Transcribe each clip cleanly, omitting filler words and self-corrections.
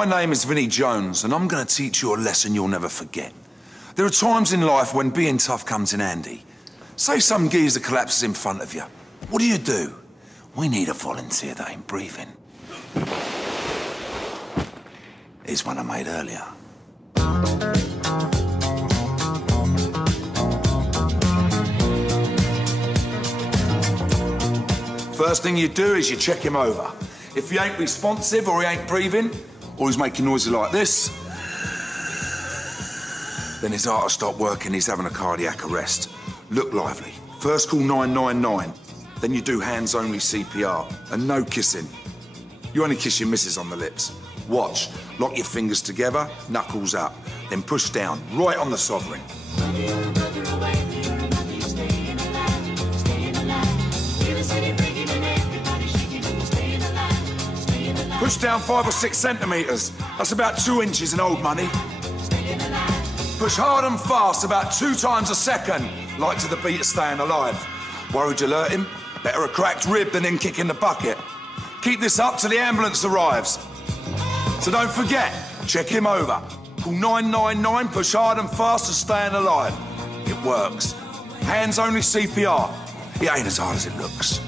My name is Vinnie Jones, and I'm going to teach you a lesson you'll never forget. There are times in life when being tough comes in handy. Say some geezer collapses in front of you. What do? We need a volunteer that ain't breathing. Here's one I made earlier. First thing you do is you check him over. If he ain't responsive or he ain't breathing, or he's making noises like this, then his heart will stop working, he's having a cardiac arrest. Look lively. First call 999. Then you do hands-only CPR, and no kissing. You only kiss your missus on the lips. Watch. Lock your fingers together, knuckles up. Then push down, right on the sovereign. Push down 5 or 6 centimetres. That's about 2 inches in old money. Push hard and fast, about 2 times a second, like to the beat of staying alive. Worried you'll hurt him? Better a cracked rib than in kicking the bucket. Keep this up till the ambulance arrives. So don't forget, check him over. Call 999, push hard and fast to staying alive. It works. Hands-only CPR. It ain't as hard as it looks.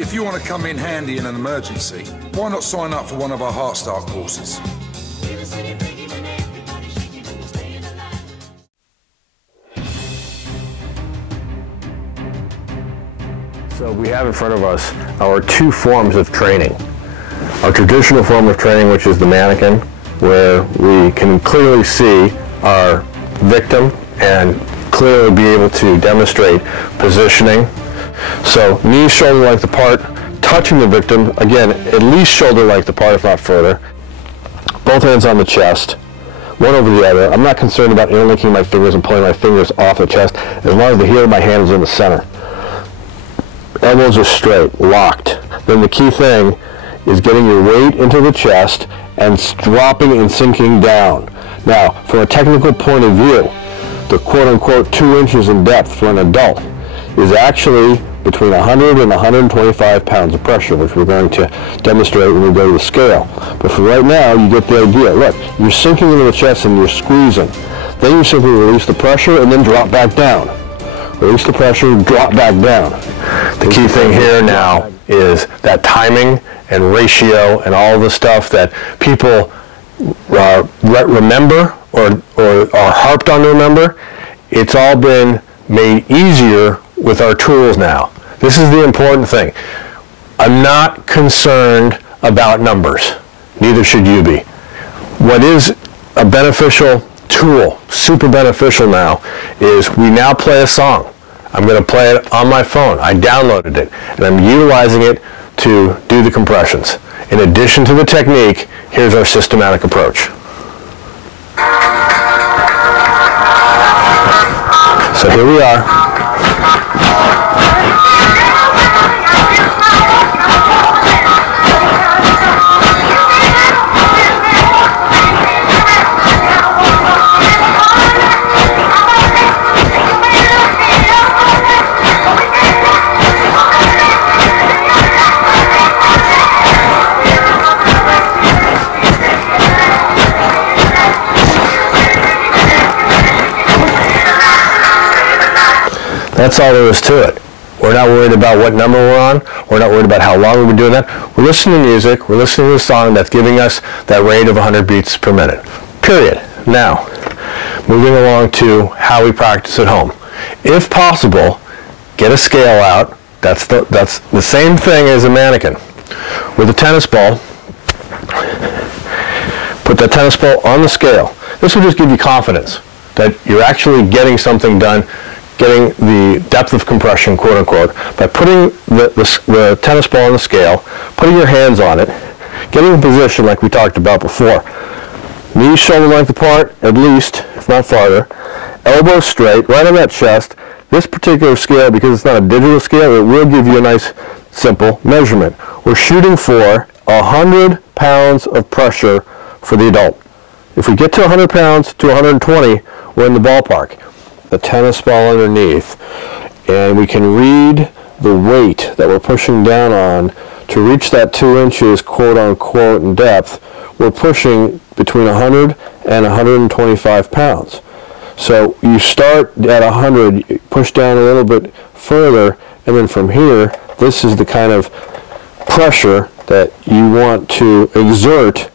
If you want to come in handy in an emergency, why not sign up for one of our Heart Start courses? So we have in front of us our 2 forms of training. Our traditional form of training, which is the mannequin, where we can clearly see our victim and clearly be able to demonstrate positioning. So knees shoulder length apart, touching the victim, again, at least shoulder length apart, if not further. Both hands on the chest, one over the other. I'm not concerned about interlinking my fingers and pulling my fingers off the chest, as long as the heel of my hand is in the center. Elbows are straight, locked. Then the key thing is getting your weight into the chest and dropping and sinking down. Now, from a technical point of view, the quote-unquote 2 inches in depth for an adult is actually between 100 and 125 pounds of pressure, which we're going to demonstrate when we go to the scale. But for right now, you get the idea. Look, you're sinking into the chest and you're squeezing. Then you simply release the pressure and then drop back down. Release the pressure, drop back down. The key thing here now is that timing and ratio and all the stuff that people remember or are harped on to remember. It's all been made easier with our tools now. This is the important thing. I'm not concerned about numbers. Neither should you be. What is a beneficial tool, super beneficial now, is we now play a song. I'm going to play it on my phone. I downloaded it, and I'm utilizing it to do the compressions. In addition to the technique, here's our systematic approach. So here we are. That's all there is to it. We're not worried about what number we're on. We're not worried about how long we've been doing that. We're listening to music. We're listening to a song that's giving us that rate of 100 beats per minute. Period. Now, moving along to how we practice at home. If possible, get a scale out. That's the same thing as a mannequin. With a tennis ball, put that tennis ball on the scale. This will just give you confidence that you're actually getting something done, getting the depth of compression, quote unquote, by putting the tennis ball on the scale, putting your hands on it, getting in position like we talked about before. Knees shoulder length apart, at least, if not farther. Elbows straight, right on that chest. This particular scale, because it's not a digital scale, it will give you a nice, simple measurement. We're shooting for 100 pounds of pressure for the adult. If we get to 100 pounds to 120, we're in the ballpark. The tennis ball underneath, and we can read the weight that we're pushing down on to reach that 2 inches, quote unquote, in depth. we're pushing between 100 and 125 pounds. So you start at 100, you push down a little bit further, and then from here, this is the kind of pressure that you want to exert.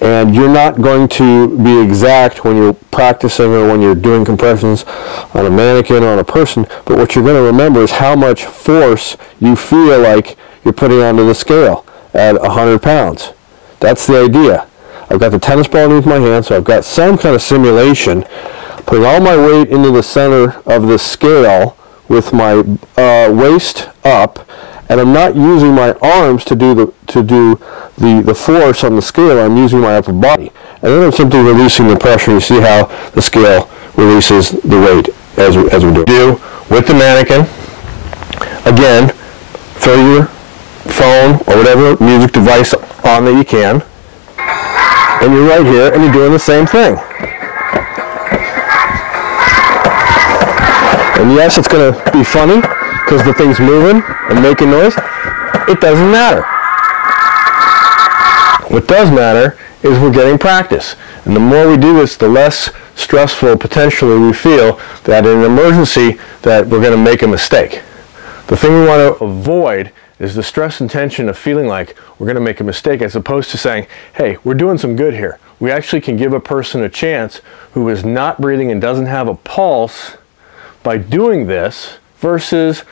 And you're not going to be exact when you're practicing or when you're doing compressions on a mannequin or on a person, but what you're going to remember is how much force you feel like you're putting onto the scale at 100 pounds. That's the idea. I've got the tennis ball underneath my hand, so I've got some kind of simulation, putting all my weight into the center of the scale with my waist up, and I'm not using my arms to do the force on the scale. I'm using my upper body, and then I'm simply releasing the pressure. You see how the scale releases the weight as we do with the mannequin. Again, throw your phone or whatever music device on that you can, and you're right here, and you're doing the same thing. And yes, it's going to be funny because the thing's moving and making noise. It doesn't matter. What does matter is we're getting practice. And the more we do this, the less stressful potentially we feel that in an emergency that we're going to make a mistake. The thing we want to avoid is the stress and tension of feeling like we're going to make a mistake, as opposed to saying, hey, we're doing some good here. We actually can give a person a chance who is not breathing and doesn't have a pulse by doing this, versus,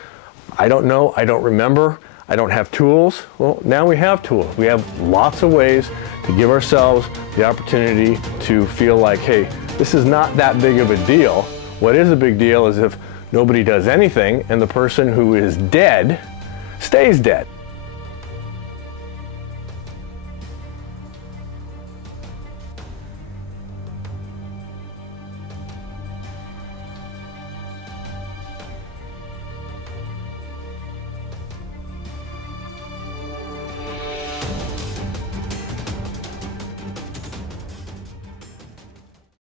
I don't know, I don't remember, I don't have tools. Well, now we have tools. We have lots of ways to give ourselves the opportunity to feel like, hey, this is not that big of a deal. What is a big deal is if nobody does anything and the person who is dead stays dead.